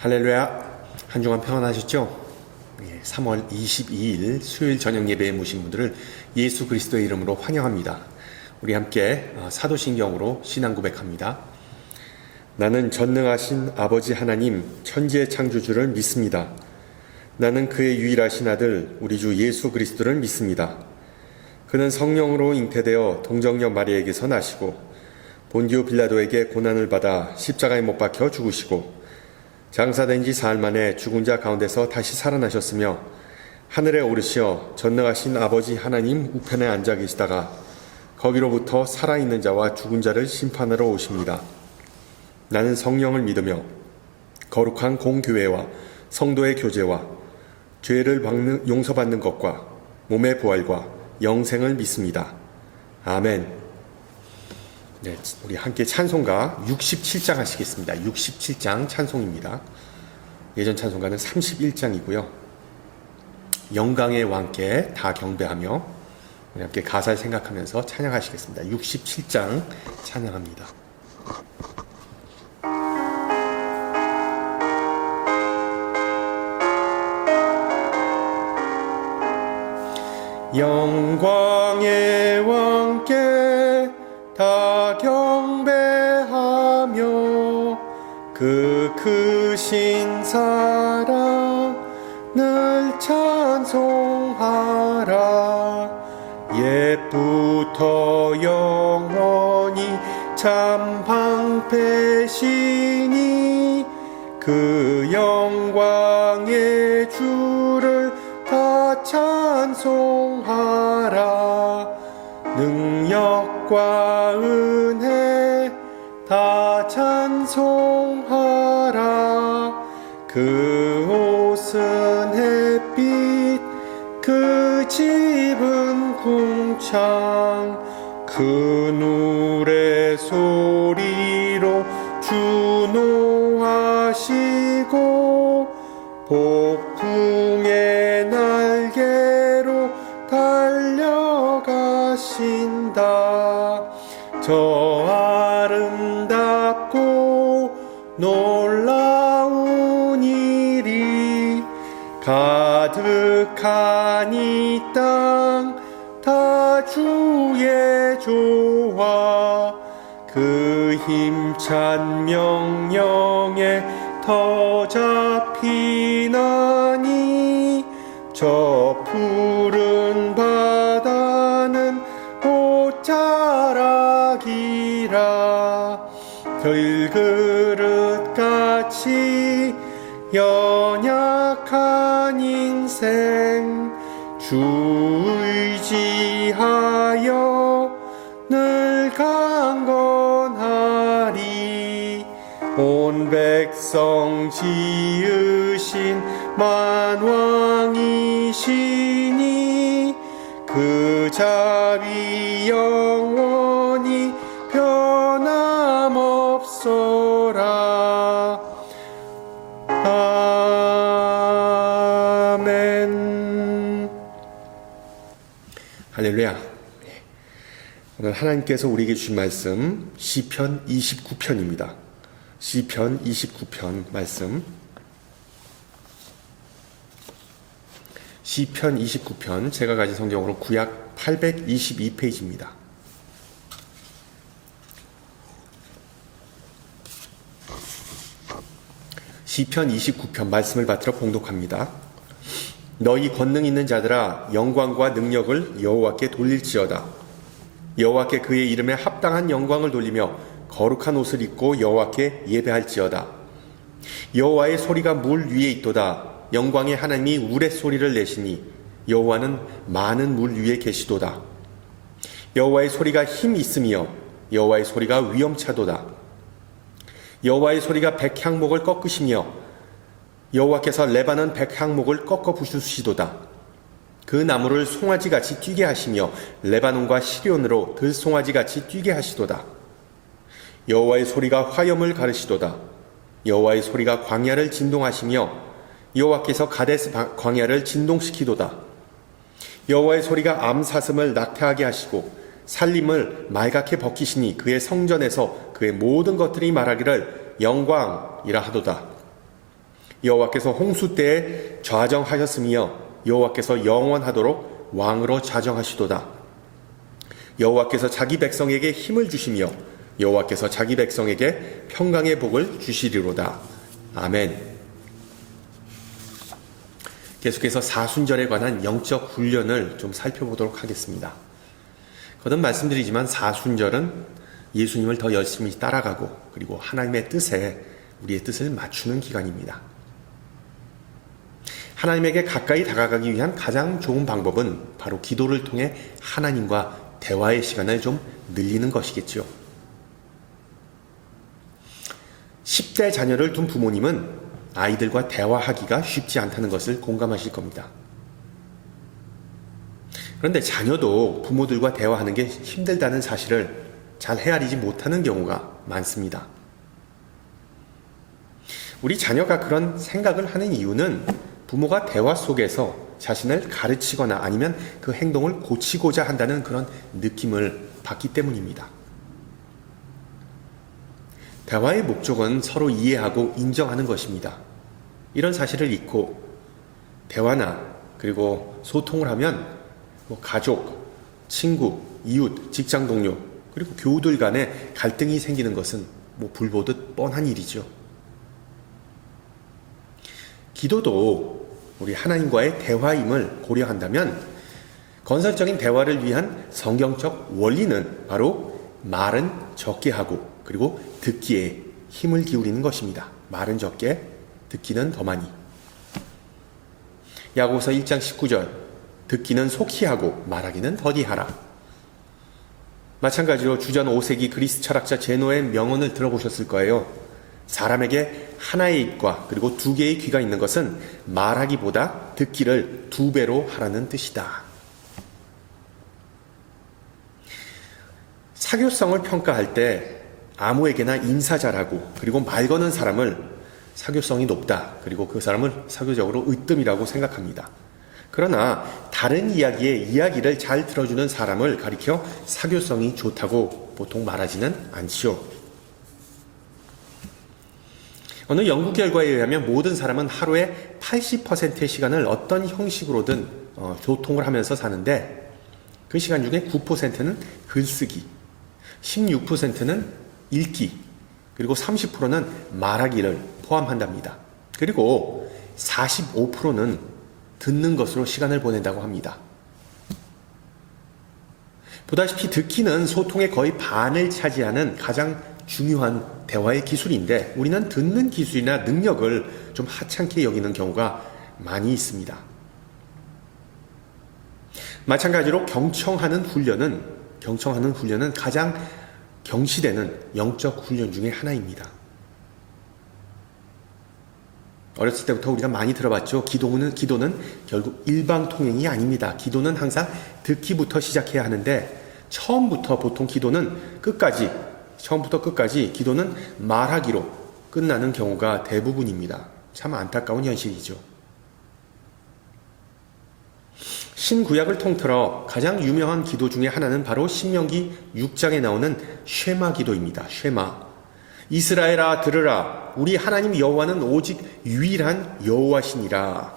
할렐루야. 한 주간 평안하셨죠? 3월 22일 수요일 저녁 예배에 모신 분들을 예수 그리스도의 이름으로 환영합니다. 우리 함께 사도신경으로 신앙 고백합니다. 나는 전능하신 아버지 하나님 천지의 창조주를 믿습니다. 나는 그의 유일하신 아들 우리 주 예수 그리스도를 믿습니다. 그는 성령으로 잉태되어 동정녀 마리아에게서 나시고 본디오 빌라도에게 고난을 받아 십자가에 못 박혀 죽으시고 장사된 지 사흘 만에 죽은 자 가운데서 다시 살아나셨으며 하늘에 오르시어 전능하신 아버지 하나님 우편에 앉아 계시다가 거기로부터 살아있는 자와 죽은 자를 심판하러 오십니다. 나는 성령을 믿으며 거룩한 공교회와 성도의 교제와 죄를 용서받는 것과 몸의 부활과 영생을 믿습니다. 아멘. 네, 우리 함께 찬송가 67장 하시겠습니다. 67장 찬송입니다. 예전 찬송가는 31장이고요. 영광의 왕께 다 경배하며 우리 함께 가사를 생각하면서 찬양하시겠습니다. 67장 찬양합니다. 영광의 왕께 다 경배하며 그 크신 사랑을 찬송하라. 옛부터 영원히 참 방패시니 그 영광의 주를 다 찬송하라. 능력과 은혜 다 찬송하라. 그 옷은 햇빛 그 집은 궁창 그 누의 소리로 준호하시고 폭풍의 날개로 달려가신다. 저 아름답고 놀라운 일이 가득한 이 땅 다 주의 조화 그 힘찬 명령에 더 잡히나니 저 푸른 바다는 옷자락이라. 들그릇같이 연약한 인생 주 의지하여 늘 강건하리. 온 백성 지으신 만왕이시니 그 자비 영원히 변함없소라. 아멘. 할렐루야. 오늘 하나님께서 우리에게 주신 말씀 시편 29편입니다. 시편 29편 말씀. 시편 29편 제가 가진 성경으로 구약 822페이지입니다. 시편 29편 말씀을 받들어 봉독합니다. 너희 권능 있는 자들아 영광과 능력을 여호와께 돌릴지어다. 여호와께 그의 이름에 합당한 영광을 돌리며 거룩한 옷을 입고 여호와께 예배할지어다. 여호와의 소리가 물 위에 있도다. 영광의 하나님이 우레소리를 내시니 여호와는 많은 물 위에 계시도다. 여호와의 소리가 힘 있으며 여호와의 소리가 위엄차도다. 여호와의 소리가 백향목을 꺾으시며 여호와께서 레바논 백향목을 꺾어 부수시도다. 그 나무를 송아지같이 뛰게 하시며 레바논과 시리온으로 들송아지같이 뛰게 하시도다. 여호와의 소리가 화염을 가르시도다. 여호와의 소리가 광야를 진동하시며 여호와께서 가데스 광야를 진동시키도다. 여호와의 소리가 암사슴을 낙태하게 하시고 살림을 말갛게 벗기시니 그의 성전에서 그의 모든 것들이 말하기를 영광이라 하도다. 여호와께서 홍수 때에 좌정하셨으며 여호와께서 영원하도록 왕으로 좌정하시도다. 여호와께서 자기 백성에게 힘을 주시며 여호와께서 자기 백성에게 평강의 복을 주시리로다. 아멘. 계속해서 사순절에 관한 영적 훈련을 좀 살펴보도록 하겠습니다. 거듭 말씀드리지만 사순절은 예수님을 더 열심히 따라가고 그리고 하나님의 뜻에 우리의 뜻을 맞추는 기간입니다. 하나님에게 가까이 다가가기 위한 가장 좋은 방법은 바로 기도를 통해 하나님과 대화의 시간을 좀 늘리는 것이겠죠. 10대 자녀를 둔 부모님은 아이들과 대화하기가 쉽지 않다는 것을 공감하실 겁니다. 그런데 자녀도 부모들과 대화하는 게 힘들다는 사실을 잘 헤아리지 못하는 경우가 많습니다. 우리 자녀가 그런 생각을 하는 이유는 부모가 대화 속에서 자신을 가르치거나 아니면 그 행동을 고치고자 한다는 그런 느낌을 받기 때문입니다. 대화의 목적은 서로 이해하고 인정하는 것입니다. 이런 사실을 잊고 대화나 그리고 소통을 하면 가족, 친구, 이웃, 직장 동료 그리고 교우들 간에 갈등이 생기는 것은 불보듯 뻔한 일이죠. 기도도 우리 하나님과의 대화임을 고려한다면 건설적인 대화를 위한 성경적 원리는 바로 말은 적게 하고 그리고 듣기에 힘을 기울이는 것입니다. 말은 적게, 듣기는 더 많이. 야고보서 1장 19절 듣기는 속히 하고 말하기는 더디하라. 마찬가지로 주전 5세기 그리스 철학자 제노의 명언을 들어보셨을 거예요. 사람에게 하나의 입과 그리고 두 개의 귀가 있는 것은 말하기보다 듣기를 2배로 하라는 뜻이다. 사교성을 평가할 때 아무에게나 인사 잘하고 그리고 말 거는 사람을 사교성이 높다. 그리고 그 사람을 사교적으로 으뜸이라고 생각합니다. 그러나 다른 이야기에 이야기를 잘 들어주는 사람을 가리켜 사교성이 좋다고 보통 말하지는 않지요. 어느 연구 결과에 의하면 모든 사람은 하루에 80%의 시간을 어떤 형식으로든 소통을 하면서 사는데 그 시간 중에 9%는 글쓰기, 16%는 읽기, 그리고 30%는 말하기를 포함한답니다. 그리고 45%는 듣는 것으로 시간을 보낸다고 합니다. 보다시피 듣기는 소통의 거의 반을 차지하는 가장 중요한 대화의 기술인데 우리는 듣는 기술이나 능력을 좀 하찮게 여기는 경우가 많이 있습니다. 마찬가지로 경청하는 훈련은 가장 경시되는 영적 훈련 중에 하나입니다. 어렸을 때부터 우리가 많이 들어봤죠. 기도는 결국 일방통행이 아닙니다. 기도는 항상 듣기부터 시작해야 하는데 처음부터 끝까지 기도는 말하기로 끝나는 경우가 대부분입니다. 참 안타까운 현실이죠. 신구약을 통틀어 가장 유명한 기도 중에 하나는 바로 신명기 6장에 나오는 쉐마 기도입니다. 쉐마. 이스라엘아 들으라. 우리 하나님 여호와는 오직 유일한 여호와시니라.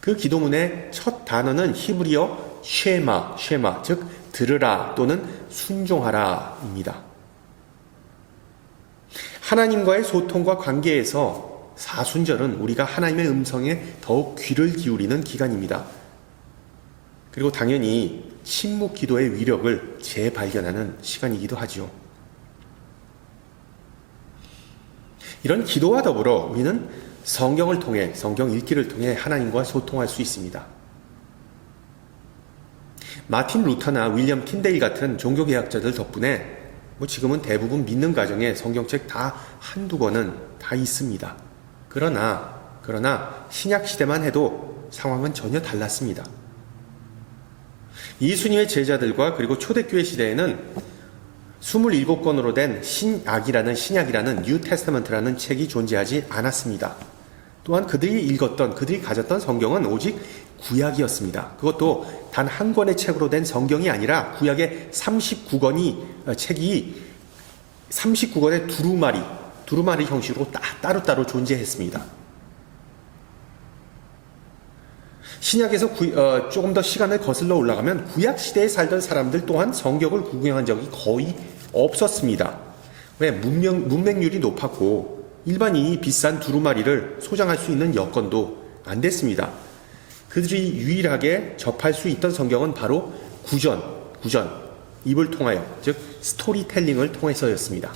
그 기도문의 첫 단어는 히브리어 쉐마, 즉 들으라 또는 순종하라입니다. 하나님과의 소통과 관계에서 사순절은 우리가 하나님의 음성에 더욱 귀를 기울이는 기간입니다. 그리고 당연히 침묵 기도의 위력을 재발견하는 시간이기도 하죠. 이런 기도와 더불어 우리는 성경 읽기를 통해 하나님과 소통할 수 있습니다. 마틴 루터나 윌리엄 틴데일 같은 종교개혁자들 덕분에 지금은 대부분 믿는 가정에 성경책 다 한두 권은 다 있습니다. 그러나 신약 시대만 해도 상황은 전혀 달랐습니다. 예수님의 제자들과 그리고 초대교회 시대에는 27권으로 된 신약이라는 뉴 테스터먼트라는 책이 존재하지 않았습니다. 또한 그들이 가졌던 성경은 오직 구약이었습니다. 그것도 단 한 권의 책으로 된 성경이 아니라 구약의 39권의 두루마리 형식으로 따로따로 존재했습니다. 신약에서 조금 더 시간을 거슬러 올라가면 구약 시대에 살던 사람들 또한 성경을 구경한 적이 거의 없었습니다. 왜? 문맹률이 높았고 일반인이 비싼 두루마리를 소장할 수 있는 여건도 안 됐습니다. 그들이 유일하게 접할 수 있던 성경은 바로 구전, 입을 통하여, 즉 스토리텔링을 통해서였습니다.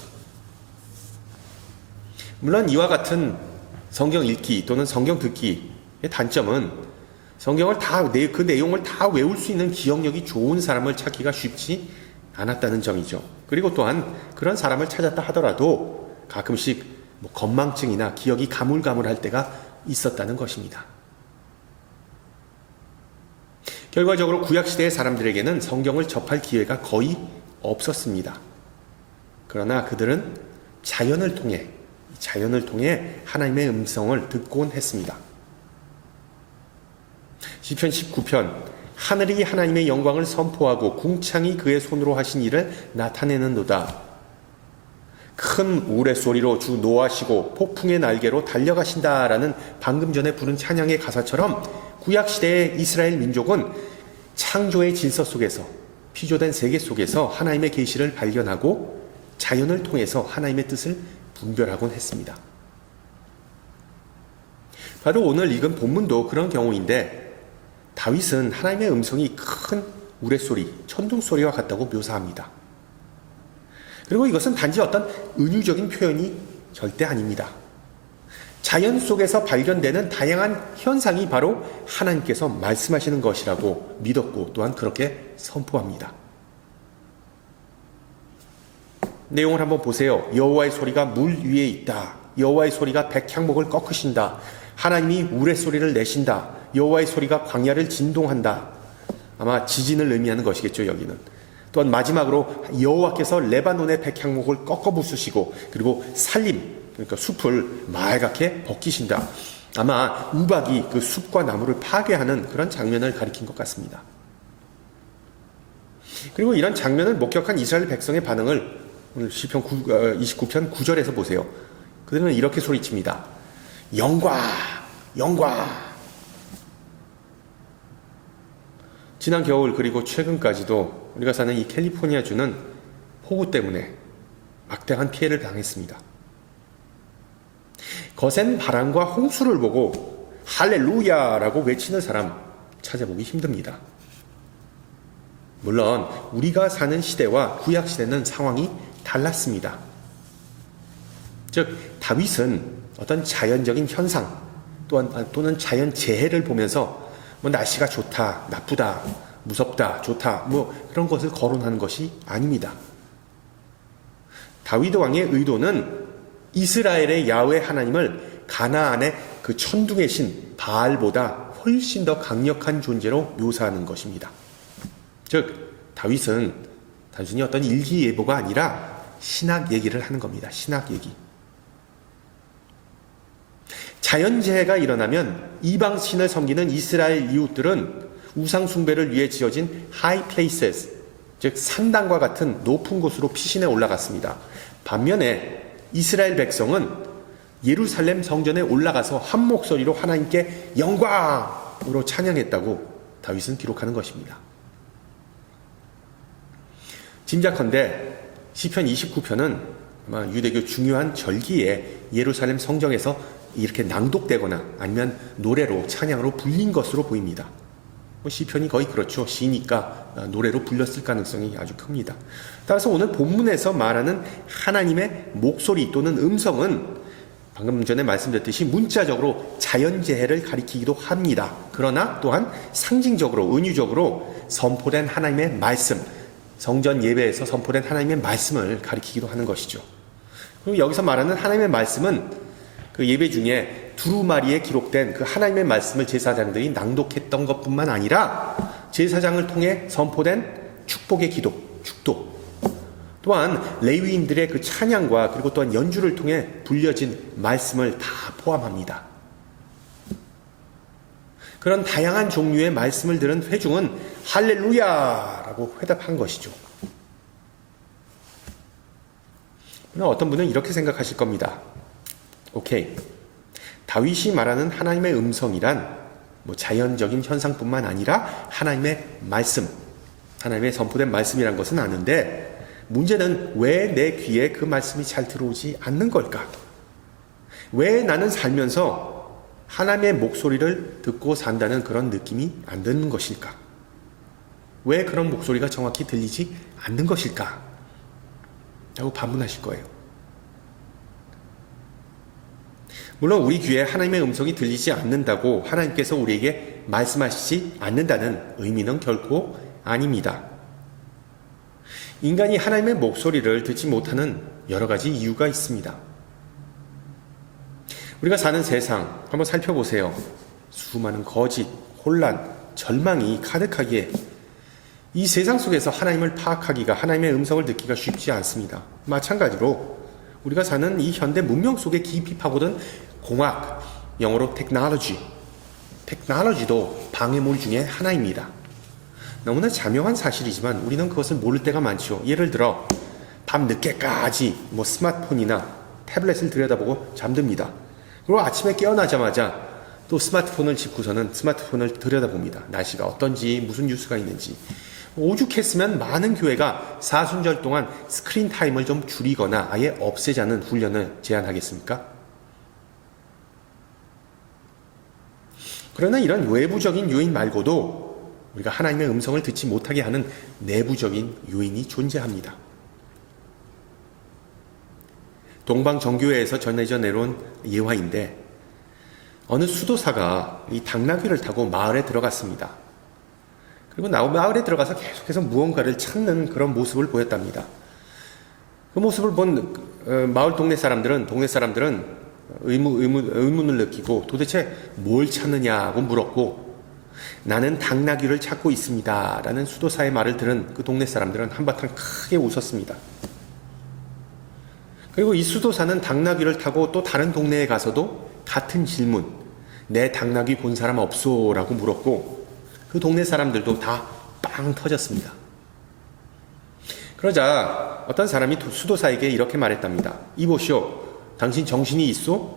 물론 이와 같은 성경 읽기 또는 성경 듣기의 단점은 성경을 그 내용을 다 외울 수 있는 기억력이 좋은 사람을 찾기가 쉽지 않았다는 점이죠. 그리고 또한 그런 사람을 찾았다 하더라도 가끔씩 건망증이나 기억이 가물가물할 때가 있었다는 것입니다. 결과적으로 구약시대의 사람들에게는 성경을 접할 기회가 거의 없었습니다. 그러나 그들은 자연을 통해 하나님의 음성을 듣곤 했습니다. 시편 19편, 하늘이 하나님의 영광을 선포하고 궁창이 그의 손으로 하신 일을 나타내는도다. 큰 우레소리로 주 노하시고 폭풍의 날개로 달려가신다라는 방금 전에 부른 찬양의 가사처럼 구약시대의 이스라엘 민족은 창조의 질서 속에서, 피조된 세계 속에서 하나님의 계시를 발견하고 자연을 통해서 하나님의 뜻을 분별하곤 했습니다. 바로 오늘 읽은 본문도 그런 경우인데 다윗은 하나님의 음성이 큰 우레소리, 천둥소리와 같다고 묘사합니다. 그리고 이것은 단지 어떤 은유적인 표현이 절대 아닙니다. 자연 속에서 발견되는 다양한 현상이 바로 하나님께서 말씀하시는 것이라고 믿었고 또한 그렇게 선포합니다. 내용을 한번 보세요. 여호와의 소리가 물 위에 있다. 여호와의 소리가 백향목을 꺾으신다. 하나님이 우레소리를 내신다. 여호와의 소리가 광야를 진동한다. 아마 지진을 의미하는 것이겠죠, 여기는. 또한 마지막으로 여호와께서 레바논의 백향목을 꺾어 부수시고 그리고 그러니까 숲을 말갛게 벗기신다. 아마 우박이 그 숲과 나무를 파괴하는 그런 장면을 가리킨 것 같습니다. 그리고 이런 장면을 목격한 이스라엘 백성의 반응을 오늘 시편 29편 9절에서 보세요. 그들은 이렇게 소리칩니다. 영광! 지난 겨울 그리고 최근까지도 우리가 사는 이 캘리포니아주는 폭우 때문에 막대한 피해를 당했습니다. 거센 바람과 홍수를 보고 할렐루야라고 외치는 사람 찾아보기 힘듭니다. 물론 우리가 사는 시대와 구약 시대는 상황이 달랐습니다. 즉 다윗은 어떤 자연적인 현상 또는 자연 재해를 보면서 날씨가 좋다, 나쁘다, 무섭다, 좋다 그런 것을 거론하는 것이 아닙니다. 다윗 왕의 의도는 이스라엘의 야훼 하나님을 가나안의 그 천둥의 신 바알보다 훨씬 더 강력한 존재로 묘사하는 것입니다. 즉 다윗은 단순히 어떤 일기예보가 아니라 신학 얘기를 하는 겁니다. 신학 얘기. 자연재해가 일어나면 이방신을 섬기는 이스라엘 이웃들은 우상숭배를 위해 지어진 high places, 즉 산당과 같은 높은 곳으로 피신해 올라갔습니다. 반면에 이스라엘 백성은 예루살렘 성전에 올라가서 한 목소리로 하나님께 영광으로 찬양했다고 다윗은 기록하는 것입니다. 짐작컨대 시편 29편은 아마 유대교 중요한 절기에 예루살렘 성정에서 이렇게 낭독되거나 아니면 노래로 찬양으로 불린 것으로 보입니다. 시편이 거의 그렇죠. 시니까 노래로 불렸을 가능성이 아주 큽니다. 따라서 오늘 본문에서 말하는 하나님의 목소리 또는 음성은 방금 전에 말씀드렸듯이 문자적으로 자연재해를 가리키기도 합니다. 그러나 또한 상징적으로 은유적으로 선포된 하나님의 말씀, 성전 예배에서 선포된 하나님의 말씀을 가리키기도 하는 것이죠. 그리고 여기서 말하는 하나님의 말씀은 그 예배 중에 두루마리에 기록된 그 하나님의 말씀을 제사장들이 낭독했던 것뿐만 아니라 제사장을 통해 선포된 축복의 기도, 축도, 또한 레위인들의 그 찬양과 그리고 또한 연주를 통해 불려진 말씀을 다 포함합니다. 그런 다양한 종류의 말씀을 들은 회중은 할렐루야라고 회답한 것이죠. 그러나 어떤 분은 이렇게 생각하실 겁니다. 오케이, 다윗이 말하는 하나님의 음성이란 자연적인 현상뿐만 아니라 하나님의 말씀, 하나님의 선포된 말씀이란 것은 아는데, 문제는 왜 내 귀에 그 말씀이 잘 들어오지 않는 걸까? 왜 나는 살면서 하나님의 목소리를 듣고 산다는 그런 느낌이 안 드는 것일까? 왜 그런 목소리가 정확히 들리지 않는 것일까? 라고 반문하실 거예요. 물론 우리 귀에 하나님의 음성이 들리지 않는다고 하나님께서 우리에게 말씀하시지 않는다는 의미는 결코 아닙니다. 인간이 하나님의 목소리를 듣지 못하는 여러 가지 이유가 있습니다. 우리가 사는 세상 한번 살펴보세요. 수많은 거짓, 혼란, 절망이 가득하기에 이 세상 속에서 하나님을 파악하기가, 하나님의 음성을 듣기가 쉽지 않습니다. 마찬가지로 우리가 사는 이 현대 문명 속에 깊이 파고든 공학, 영어로 테크놀로지도 방해물 중에 하나입니다. 너무나 자명한 사실이지만 우리는 그것을 모를 때가 많죠. 예를 들어 밤 늦게까지 스마트폰이나 태블릿을 들여다보고 잠듭니다. 그리고 아침에 깨어나자마자 또 스마트폰을 짚고서는 스마트폰을 들여다봅니다. 날씨가 어떤지, 무슨 뉴스가 있는지. 오죽했으면 많은 교회가 사순절 동안 스크린 타임을 좀 줄이거나 아예 없애자는 훈련을 제안하겠습니까? 그러나 이런 외부적인 요인 말고도 우리가 하나님의 음성을 듣지 못하게 하는 내부적인 요인이 존재합니다. 동방정교회에서 전해져 내려온 예화인데, 어느 수도사가 이 당나귀를 타고 마을에 들어갔습니다. 그리고 마을에 들어가서 계속해서 무언가를 찾는 그런 모습을 보였답니다. 그 모습을 본 마을 동네 사람들은 의문을 느끼고 도대체 뭘 찾느냐고 물었고, 나는 당나귀를 찾고 있습니다 라는 수도사의 말을 들은 그 동네 사람들은 한바탕 크게 웃었습니다. 그리고 이 수도사는 당나귀를 타고 또 다른 동네에 가서도 같은 질문, 내 당나귀 본 사람 없소? 라고 물었고, 그 동네 사람들도 다 빵 터졌습니다. 그러자 어떤 사람이 수도사에게 이렇게 말했답니다. 이보시오, 당신 정신이 있소?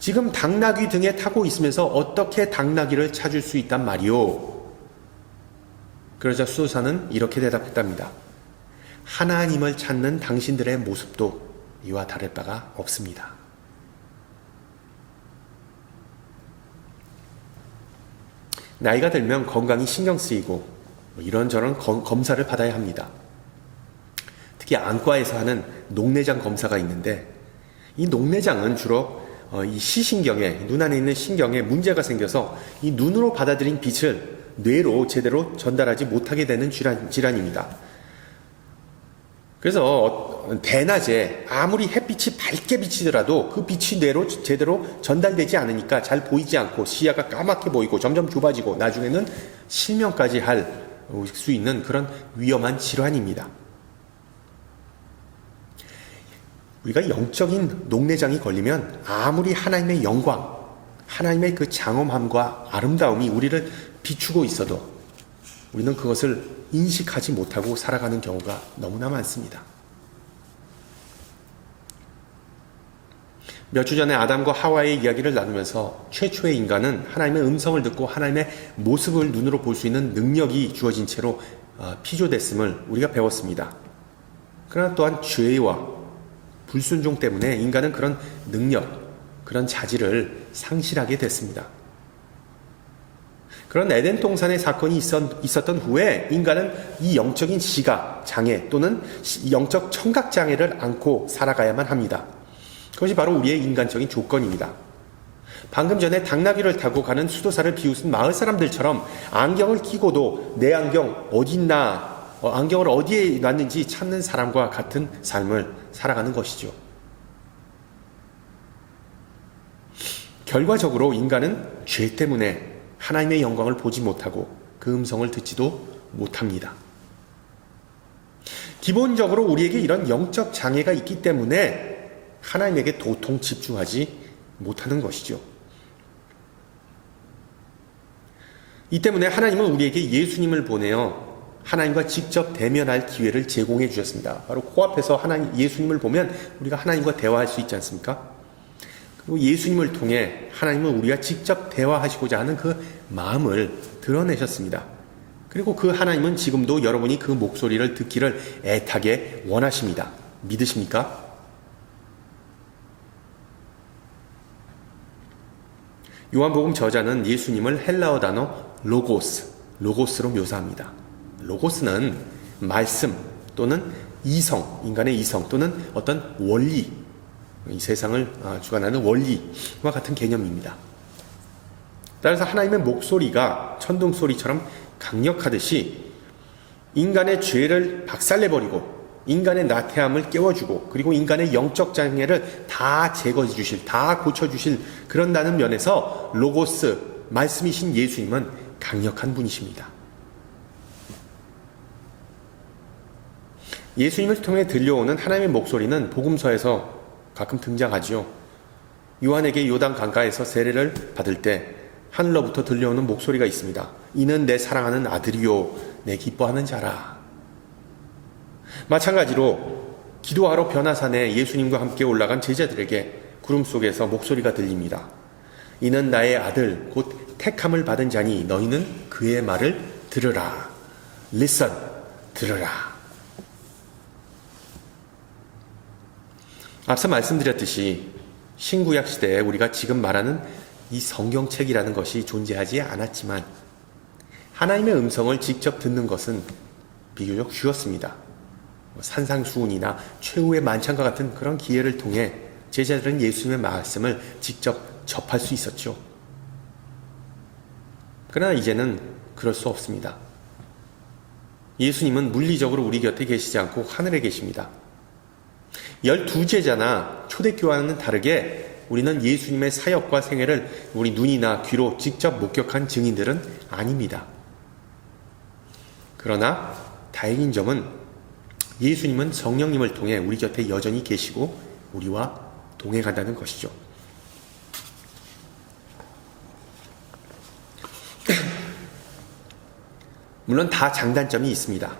지금 당나귀 등에 타고 있으면서 어떻게 당나귀를 찾을 수 있단 말이오? 그러자 수도사는 이렇게 대답했답니다. 하나님을 찾는 당신들의 모습도 이와 다를 바가 없습니다. 나이가 들면 건강이 신경 쓰이고 이런저런 검사를 받아야 합니다. 특히 안과에서 하는 녹내장 검사가 있는데, 이 녹내장은 주로 이 시신경에, 눈 안에 있는 신경에 문제가 생겨서 이 눈으로 받아들인 빛을 뇌로 제대로 전달하지 못하게 되는 질환입니다. 그래서 대낮에 아무리 햇빛이 밝게 비치더라도 그 빛이 뇌로 제대로 전달되지 않으니까 잘 보이지 않고 시야가 까맣게 보이고 점점 좁아지고 나중에는 실명까지 할 수 있는 그런 위험한 질환입니다. 우리가 영적인 녹내장이 걸리면 아무리 하나님의 영광, 하나님의 그 장엄함과 아름다움이 우리를 비추고 있어도 우리는 그것을 인식하지 못하고 살아가는 경우가 너무나 많습니다. 몇 주 전에 아담과 하와의 이야기를 나누면서 최초의 인간은 하나님의 음성을 듣고 하나님의 모습을 눈으로 볼 수 있는 능력이 주어진 채로 피조됐음을 우리가 배웠습니다. 그러나 또한 죄와 불순종 때문에 인간은 그런 능력, 그런 자질을 상실하게 됐습니다. 그런 에덴 동산의 사건이 있었던 후에 인간은 이 영적인 시각 장애 또는 영적 청각 장애를 안고 살아가야만 합니다. 그것이 바로 우리의 인간적인 조건입니다. 방금 전에 당나귀를 타고 가는 수도사를 비웃은 마을 사람들처럼 안경을 끼고도 내 안경 어딨나, 안경을 어디에 놨는지 찾는 사람과 같은 삶을 살아가는 것이죠. 결과적으로 인간은 죄 때문에 하나님의 영광을 보지 못하고 그 음성을 듣지도 못합니다. 기본적으로 우리에게 이런 영적 장애가 있기 때문에 하나님에게 도통 집중하지 못하는 것이죠. 이 때문에 하나님은 우리에게 예수님을 보내어 하나님과 직접 대면할 기회를 제공해 주셨습니다. 바로 코앞에서 예수님을 보면 우리가 하나님과 대화할 수 있지 않습니까? 예수님을 통해 하나님은 우리와 직접 대화하시고자 하는 그 마음을 드러내셨습니다. 그리고 그 하나님은 지금도 여러분이 그 목소리를 듣기를 애타게 원하십니다. 믿으십니까? 요한복음 저자는 예수님을 헬라어 단어 로고스로 묘사합니다. 로고스는 말씀 또는 이성, 인간의 이성 또는 어떤 원리, 이 세상을 주관하는 원리와 같은 개념입니다. 따라서 하나님의 목소리가 천둥 소리처럼 강력하듯이 인간의 죄를 박살내버리고 인간의 나태함을 깨워주고 그리고 인간의 영적 장애를 다 제거해 주실, 다 고쳐주실 그런다는 면에서 로고스, 말씀이신 예수님은 강력한 분이십니다. 예수님을 통해 들려오는 하나님의 목소리는 복음서에서 가끔 등장하지요. 요한에게 요단 강가에서 세례를 받을 때 하늘로부터 들려오는 목소리가 있습니다. 이는 내 사랑하는 아들이요 내 기뻐하는 자라. 마찬가지로 기도하러 변화산에 예수님과 함께 올라간 제자들에게 구름 속에서 목소리가 들립니다. 이는 나의 아들 곧 택함을 받은 자니 너희는 그의 말을 들으라. Listen, 들으라. 앞서 말씀드렸듯이 신구약 시대에 우리가 지금 말하는 이 성경책이라는 것이 존재하지 않았지만 하나님의 음성을 직접 듣는 것은 비교적 쉬웠습니다. 산상수훈이나 최후의 만찬과 같은 그런 기회를 통해 제자들은 예수님의 말씀을 직접 접할 수 있었죠. 그러나 이제는 그럴 수 없습니다. 예수님은 물리적으로 우리 곁에 계시지 않고 하늘에 계십니다. 12제자나 초대교회와는 다르게 우리는 예수님의 사역과 생애를 우리 눈이나 귀로 직접 목격한 증인들은 아닙니다. 그러나 다행인 점은 예수님은 성령님을 통해 우리 곁에 여전히 계시고 우리와 동행한다는 것이죠. 물론 다 장단점이 있습니다.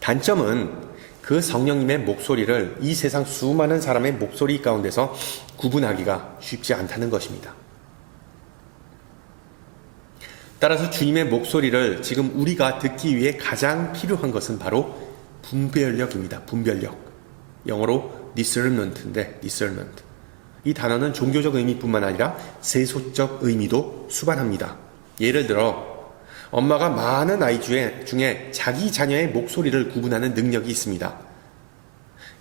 단점은 그 성령님의 목소리를 이 세상 수많은 사람의 목소리 가운데서 구분하기가 쉽지 않다는 것입니다. 따라서 주님의 목소리를 지금 우리가 듣기 위해 가장 필요한 것은 바로 분별력입니다. 분별력. 영어로 discernment인데 discernment. 이 단어는 종교적 의미뿐만 아니라 세속적 의미도 수반합니다. 예를 들어 엄마가 많은 아이 중에 자기 자녀의 목소리를 구분하는 능력이 있습니다.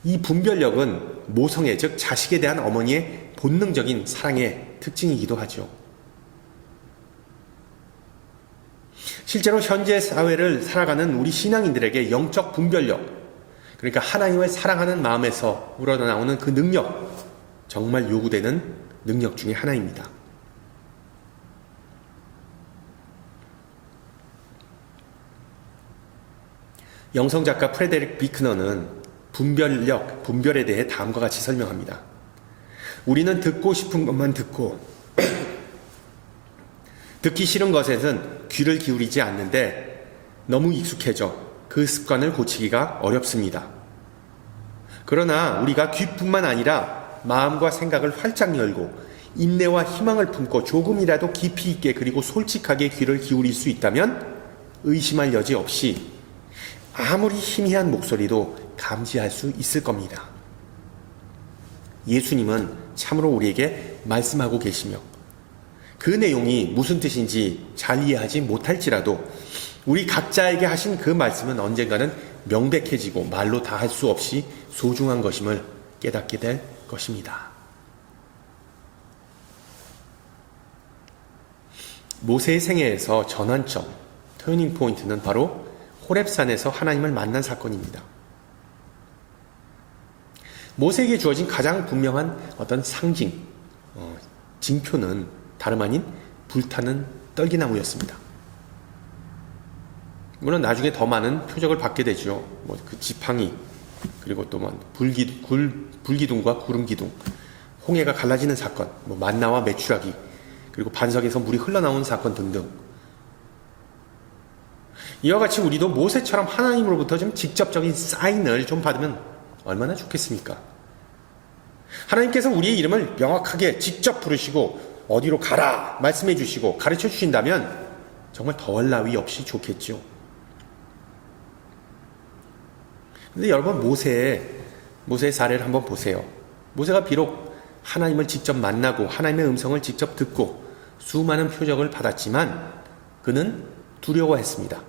이 분별력은 모성애, 즉 자식에 대한 어머니의 본능적인 사랑의 특징이기도 하죠. 실제로 현재 사회를 살아가는 우리 신앙인들에게 영적 분별력, 그러니까 하나님을 사랑하는 마음에서 우러나오는 그 능력, 정말 요구되는 능력 중에 하나입니다. 영성작가 프레데릭 비크너는 분별에 대해 다음과 같이 설명합니다. 우리는 듣고 싶은 것만 듣고 듣기 싫은 것에는 귀를 기울이지 않는데 너무 익숙해져 그 습관을 고치기가 어렵습니다. 그러나 우리가 귀뿐만 아니라 마음과 생각을 활짝 열고 인내와 희망을 품고 조금이라도 깊이 있게 그리고 솔직하게 귀를 기울일 수 있다면 의심할 여지 없이 아무리 희미한 목소리도 감지할 수 있을 겁니다. 예수님은 참으로 우리에게 말씀하고 계시며 그 내용이 무슨 뜻인지 잘 이해하지 못할지라도 우리 각자에게 하신 그 말씀은 언젠가는 명백해지고 말로 다 할 수 없이 소중한 것임을 깨닫게 될 것입니다. 모세의 생애에서 전환점, 터닝 포인트는 바로 호렙산에서 하나님을 만난 사건입니다. 모세에게 주어진 가장 분명한 어떤 상징, 징표는 다름 아닌 불타는 떨기나무였습니다. 물론 나중에 더 많은 표적을 받게 되죠. 그 지팡이, 그리고 또 불기둥과 구름기둥, 홍해가 갈라지는 사건, 만나와 메추라기, 그리고 반석에서 물이 흘러나오는 사건 등등. 이와 같이 우리도 모세처럼 하나님으로부터 좀 직접적인 사인을 좀 받으면 얼마나 좋겠습니까? 하나님께서 우리의 이름을 명확하게 직접 부르시고 어디로 가라 말씀해 주시고 가르쳐 주신다면 정말 더할 나위 없이 좋겠죠. 근데 여러분 모세의 사례를 한번 보세요. 모세가 비록 하나님을 직접 만나고 하나님의 음성을 직접 듣고 수많은 표적을 받았지만 그는 두려워했습니다.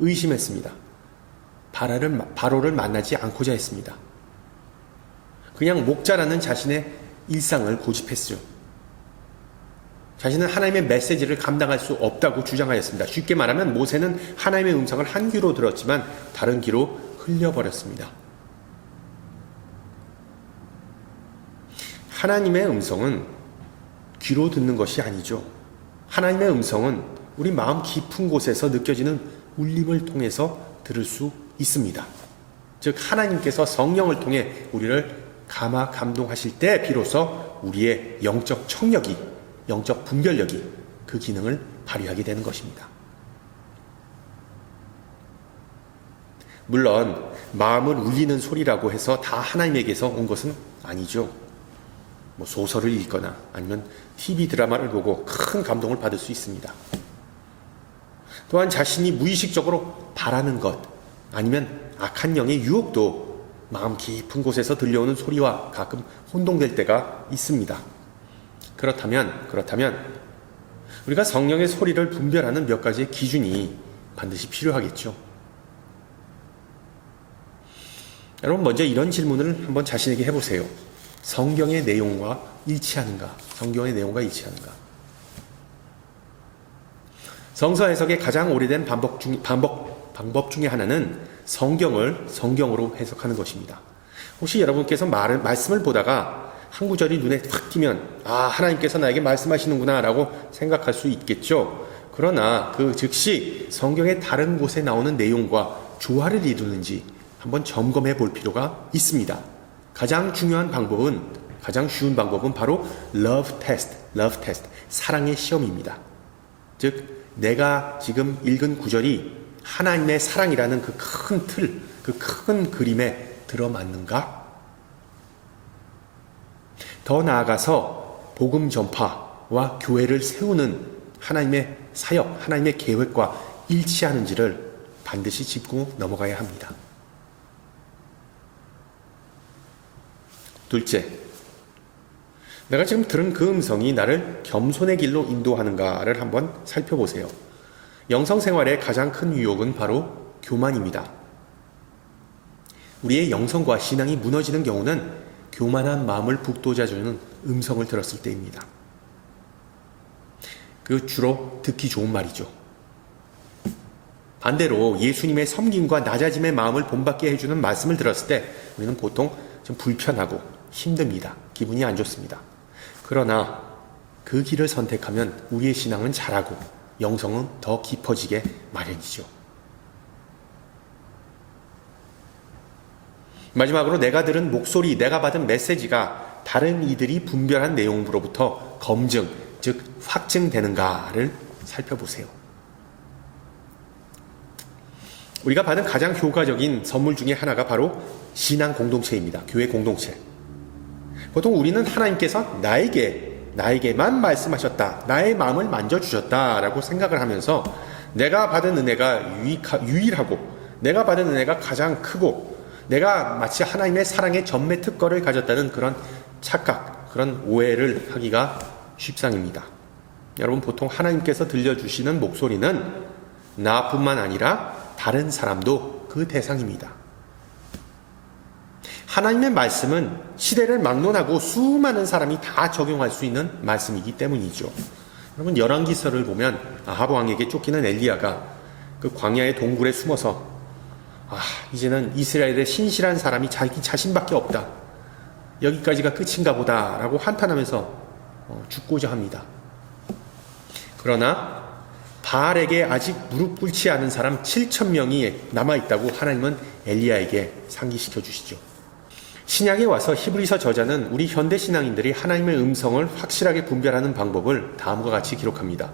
의심했습니다. 바로를 만나지 않고자 했습니다. 그냥 목자라는 자신의 일상을 고집했죠. 자신은 하나님의 메시지를 감당할 수 없다고 주장하였습니다. 쉽게 말하면 모세는 하나님의 음성을 한 귀로 들었지만 다른 귀로 흘려버렸습니다. 하나님의 음성은 귀로 듣는 것이 아니죠. 하나님의 음성은 우리 마음 깊은 곳에서 느껴지는 울림을 통해서 들을 수 있습니다. 즉 하나님께서 성령을 통해 우리를 감동하실 때 비로소 우리의 영적 청력이, 영적 분별력이 그 기능을 발휘하게 되는 것입니다. 물론 마음을 울리는 소리라고 해서 다 하나님에게서 온 것은 아니죠. 소설을 읽거나 아니면 TV 드라마를 보고 큰 감동을 받을 수 있습니다. 또한 자신이 무의식적으로 바라는 것 아니면 악한 영의 유혹도 마음 깊은 곳에서 들려오는 소리와 가끔 혼동될 때가 있습니다. 그렇다면 우리가 성령의 소리를 분별하는 몇 가지의 기준이 반드시 필요하겠죠. 여러분 먼저 이런 질문을 한번 자신에게 해보세요. 성경의 내용과 일치하는가? 성경의 내용과 일치하는가? 성서 해석의 가장 오래된 방법 중에 하나는 성경을 성경으로 해석하는 것입니다. 혹시 여러분께서 말씀을 보다가 한 구절이 눈에 확 띄면 하나님께서 나에게 말씀하시는구나 라고 생각할 수 있겠죠. 그러나 그 즉시 성경의 다른 곳에 나오는 내용과 조화를 이루는지 한번 점검해 볼 필요가 있습니다. 가장 쉬운 방법은 바로 love test, 사랑의 시험입니다. 즉 내가 지금 읽은 구절이 하나님의 사랑이라는 그 큰 틀, 그 큰 그림에 들어맞는가? 더 나아가서 복음 전파와 교회를 세우는 하나님의 사역, 하나님의 계획과 일치하는지를 반드시 짚고 넘어가야 합니다. 둘째, 내가 지금 들은 그 음성이 나를 겸손의 길로 인도하는가를 한번 살펴보세요. 영성생활의 가장 큰 유혹은 바로 교만입니다. 우리의 영성과 신앙이 무너지는 경우는 교만한 마음을 북돋아주는 음성을 들었을 때입니다. 그 주로 듣기 좋은 말이죠. 반대로 예수님의 섬김과 낮아짐의 마음을 본받게 해주는 말씀을 들었을 때 우리는 보통 좀 불편하고 힘듭니다. 기분이 안 좋습니다. 그러나 그 길을 선택하면 우리의 신앙은 자라고 영성은 더 깊어지게 마련이죠. 마지막으로 내가 들은 목소리, 내가 받은 메시지가 다른 이들이 분별한 내용으로부터 검증, 즉 확증되는가를 살펴보세요. 우리가 받은 가장 효과적인 선물 중에 하나가 바로 신앙 공동체입니다. 교회 공동체. 보통 우리는 하나님께서 나에게만 말씀하셨다, 나의 마음을 만져주셨다라고 생각을 하면서 내가 받은 은혜가 유일하고 내가 받은 은혜가 가장 크고 내가 마치 하나님의 사랑의 전매 특권을 가졌다는 그런 착각, 그런 오해를 하기가 쉽상입니다. 여러분 보통 하나님께서 들려주시는 목소리는 나뿐만 아니라 다른 사람도 그 대상입니다. 하나님의 말씀은 시대를 막론하고 수많은 사람이 다 적용할 수 있는 말씀이기 때문이죠. 여러분 열왕기서를 보면 아합 왕에게 쫓기는 엘리야가 그 광야의 동굴에 숨어서 이제는 이스라엘의 신실한 사람이 자기 자신밖에 없다. 여기까지가 끝인가 보다 라고 한탄하면서 죽고자 합니다. 그러나 바알에게 아직 무릎 꿇지 않은 사람 7,000명이 남아있다고 하나님은 엘리야에게 상기시켜 주시죠. 신약에 와서 히브리서 저자는 우리 현대 신앙인들이 하나님의 음성을 확실하게 분별하는 방법을 다음과 같이 기록합니다.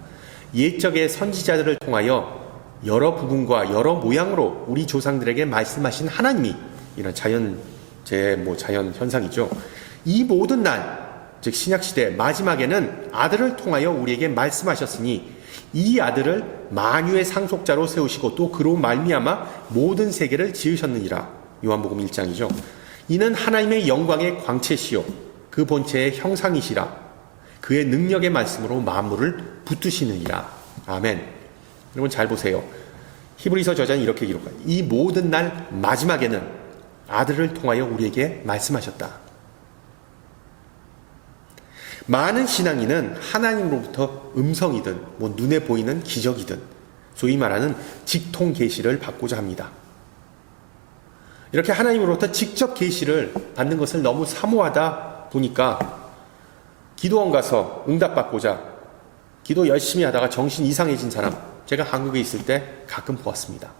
옛적의 선지자들을 통하여 여러 부분과 여러 모양으로 우리 조상들에게 말씀하신 하나님이, 이런 자연 현상이죠. 이 모든 날, 즉 신약시대 마지막에는 아들을 통하여 우리에게 말씀하셨으니 이 아들을 만유의 상속자로 세우시고 또 그로 말미암아 모든 세계를 지으셨느니라. 요한복음 1장이죠. 이는 하나님의 영광의 광채시요 그 본체의 형상이시라. 그의 능력의 말씀으로 만물을 붙드시느니라. 아멘. 여러분 잘 보세요. 히브리서 저자는 이렇게 기록합니다. 이 모든 날 마지막에는 아들을 통하여 우리에게 말씀하셨다. 많은 신앙인은 하나님으로부터 음성이든 눈에 보이는 기적이든 소위 말하는 직통 계시를 받고자 합니다. 이렇게 하나님으로부터 직접 계시를 받는 것을 너무 사모하다 보니까 기도원 가서 응답받고자 기도 열심히 하다가 정신 이상해진 사람, 제가 한국에 있을 때 가끔 보았습니다.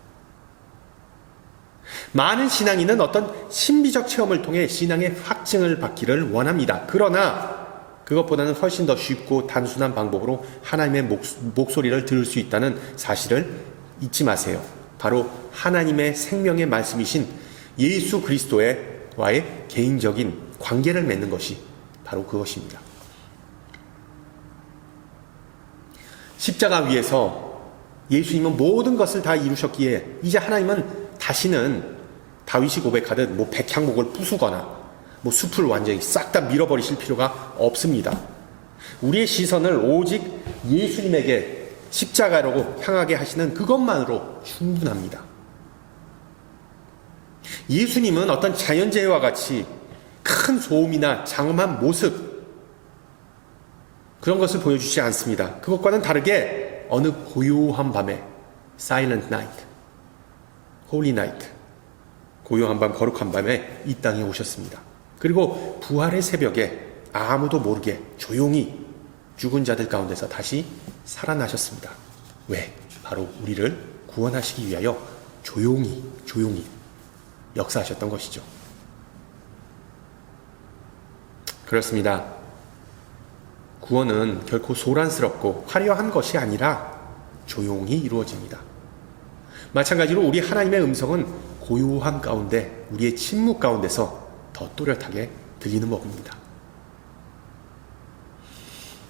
많은 신앙인은 어떤 신비적 체험을 통해 신앙의 확증을 받기를 원합니다. 그러나 그것보다는 훨씬 더 쉽고 단순한 방법으로 하나님의 목소리를 들을 수 있다는 사실을 잊지 마세요. 바로 하나님의 생명의 말씀이신 예수 그리스도와의 개인적인 관계를 맺는 것이 바로 그것입니다. 십자가 위에서 예수님은 모든 것을 다 이루셨기에 이제 하나님은 다시는 다윗이 고백하듯 백향목을 부수거나 숲을 완전히 싹 다 밀어버리실 필요가 없습니다. 우리의 시선을 오직 예수님에게 십자가로 향하게 하시는 그것만으로 충분합니다. 예수님은 어떤 자연재해와 같이 큰 소음이나 장엄한 모습 그런 것을 보여주지 않습니다. 그것과는 다르게 어느 고요한 밤에 Silent Night, Holy Night, 고요한 밤, 거룩한 밤에 이 땅에 오셨습니다. 그리고 부활의 새벽에 아무도 모르게 조용히 죽은 자들 가운데서 다시 살아나셨습니다. 왜? 바로 우리를 구원하시기 위하여 조용히 역사하셨던 것이죠. 그렇습니다. 구원은 결코 소란스럽고 화려한 것이 아니라 조용히 이루어집니다. 마찬가지로 우리 하나님의 음성은 고요함 가운데, 우리의 침묵 가운데서 더 또렷하게 들리는 법입니다.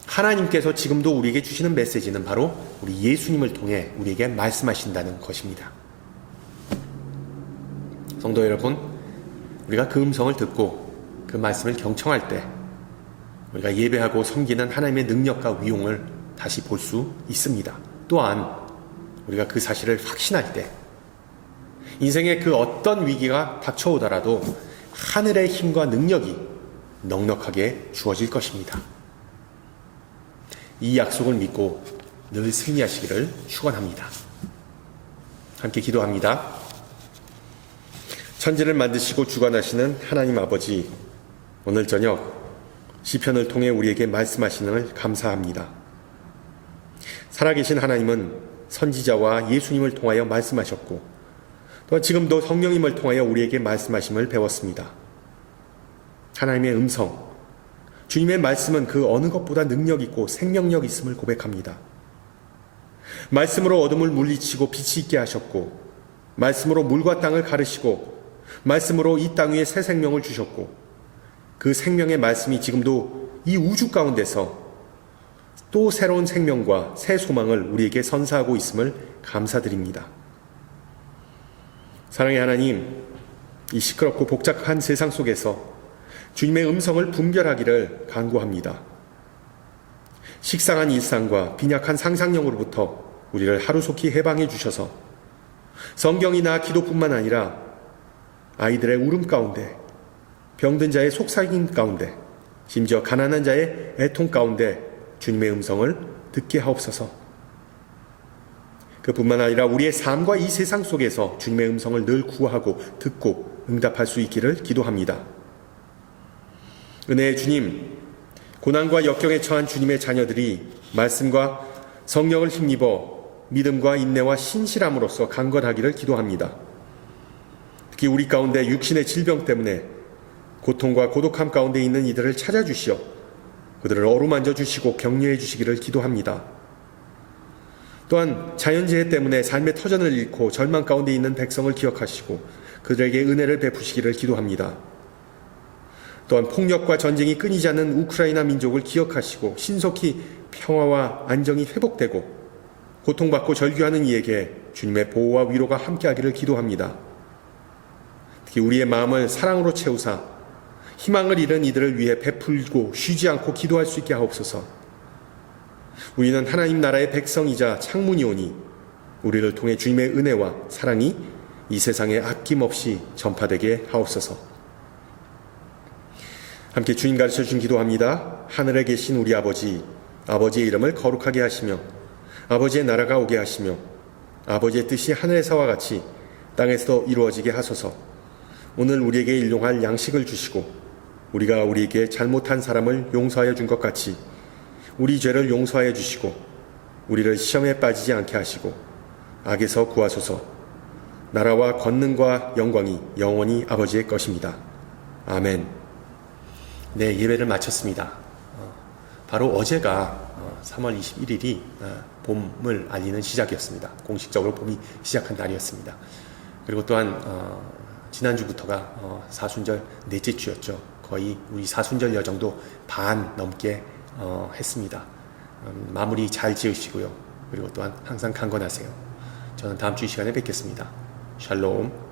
하나님께서 지금도 우리에게 주시는 메시지는 바로 우리 예수님을 통해 우리에게 말씀하신다는 것입니다. 성도 여러분, 우리가 그 음성을 듣고 그 말씀을 경청할 때 우리가 예배하고 섬기는 하나님의 능력과 위용을 다시 볼 수 있습니다. 또한 우리가 그 사실을 확신할 때 인생의 그 어떤 위기가 닥쳐오더라도 하늘의 힘과 능력이 넉넉하게 주어질 것입니다. 이 약속을 믿고 늘 승리하시기를 축원합니다. 함께 기도합니다. 천지를 만드시고 주관하시는 하나님 아버지, 오늘 저녁 시편을 통해 우리에게 말씀하시는 감사합니다. 살아계신 하나님은 선지자와 예수님을 통하여 말씀하셨고 또한 지금도 성령님을 통하여 우리에게 말씀하심을 배웠습니다. 하나님의 음성, 주님의 말씀은 그 어느 것보다 능력 있고 생명력 있음을 고백합니다. 말씀으로 어둠을 물리치고 빛이 있게 하셨고, 말씀으로 물과 땅을 가르시고, 말씀으로 이 땅 위에 새 생명을 주셨고, 그 생명의 말씀이 지금도 이 우주 가운데서 또 새로운 생명과 새 소망을 우리에게 선사하고 있음을 감사드립니다. 사랑의 하나님, 이 시끄럽고 복잡한 세상 속에서 주님의 음성을 분별하기를 간구합니다. 식상한 일상과 빈약한 상상력으로부터 우리를 하루속히 해방해 주셔서 성경이나 기도뿐만 아니라 아이들의 울음 가운데, 병든 자의 속삭임 가운데, 심지어 가난한 자의 애통 가운데 주님의 음성을 듣게 하옵소서. 그뿐만 아니라 우리의 삶과 이 세상 속에서 주님의 음성을 늘 구하고 듣고 응답할 수 있기를 기도합니다. 은혜의 주님, 고난과 역경에 처한 주님의 자녀들이 말씀과 성령을 힘입어 믿음과 인내와 신실함으로써 강건하기를 기도합니다. 특히 우리 가운데 육신의 질병 때문에 고통과 고독함 가운데 있는 이들을 찾아주시어 그들을 어루만져 주시고 격려해 주시기를 기도합니다. 또한 자연재해 때문에 삶의 터전을 잃고 절망 가운데 있는 백성을 기억하시고 그들에게 은혜를 베푸시기를 기도합니다. 또한 폭력과 전쟁이 끊이지 않는 우크라이나 민족을 기억하시고 신속히 평화와 안정이 회복되고 고통받고 절규하는 이에게 주님의 보호와 위로가 함께하기를 기도합니다. 특히 우리의 마음을 사랑으로 채우사 희망을 잃은 이들을 위해 베풀고 쉬지 않고 기도할 수 있게 하옵소서. 우리는 하나님 나라의 백성이자 창문이오니 우리를 통해 주님의 은혜와 사랑이 이 세상에 아낌없이 전파되게 하옵소서. 함께 주님 가르쳐 준 기도합니다. 하늘에 계신 우리 아버지, 아버지의 이름을 거룩하게 하시며 아버지의 나라가 오게 하시며 아버지의 뜻이 하늘에서와 같이 땅에서 이루어지게 하소서. 오늘 우리에게 일용할 양식을 주시고 우리가 우리에게 잘못한 사람을 용서하여 준 것 같이 우리 죄를 용서하여 주시고 우리를 시험에 빠지지 않게 하시고 악에서 구하소서. 나라와 권능과 영광이 영원히 아버지의 것입니다. 아멘. 네, 예배를 마쳤습니다. 바로 어제가 3월 21일이 봄을 알리는 시작이었습니다. 공식적으로 봄이 시작한 날이었습니다. 그리고 또한 지난주부터가 사순절 넷째 주였죠. 거의 우리 사순절 여정도 반 넘게 했습니다. 마무리 잘 지으시고요. 그리고 또한 항상 강건하세요. 저는 다음 주 이 시간에 뵙겠습니다. 샬롬.